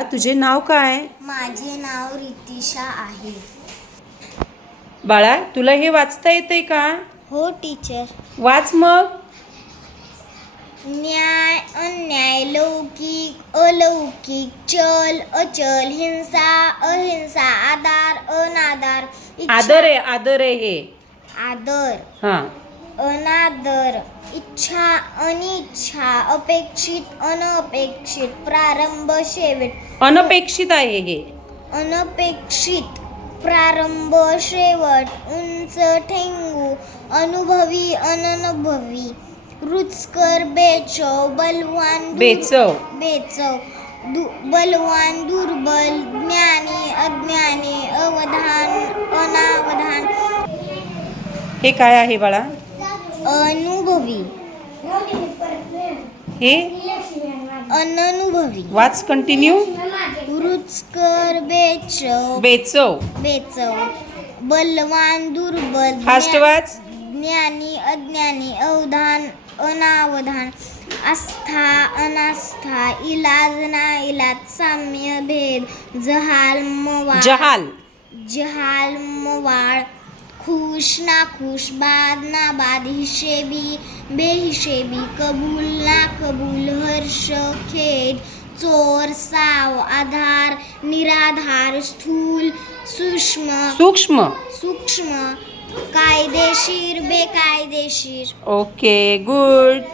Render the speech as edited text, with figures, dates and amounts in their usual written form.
तुझे नाव काय? माझे नाव रितिशा आहे. बाळा, तुला हे वाचता येते का? हो टीचर. वाच मग. न्याय अन्याय, लौकिक अलौकिक, चल अचल, हिंसा अहिंसा, आधार अनाधार, आदर आहे, आदर आहे हे. आदर हा. अनादर, इच्छा अनिच्छा, अपेक्षित अनपेक्षित, प्रारंभ शेवट. अनपेक्षित आहे हे. अनपेक्षित, प्रारंभ शेवट, उंच ठेंगू, अनुभवी अननुभवी, रुचकर बेचव, बलवान बेचव. बलवान दुर्बल, ज्ञानी अज्ञानी, अवधान अनावधान. हे काय आहे बाळा? अनुभवी. हे अननुभवी. वाच, कंटिन्यू. रुचकर बेचव. बेचव. बलवान दुर्बल, फास्ट वाच. ज्ञानी अज्ञानी, अवधान अनावधान, आस्था अनास्था, इलाज नाइलाज, साम्य भेद, जहाल मवाळ, खुश नाखुश, बाद नाबाद, हिशेबी बेहिशेबी, कबूल नाकबूल, हर्ष खेद, चोर साव, आधार निराधार, स्थूल सूक्ष्म, कायदेशीर बेकायदेशीर. Okay, good.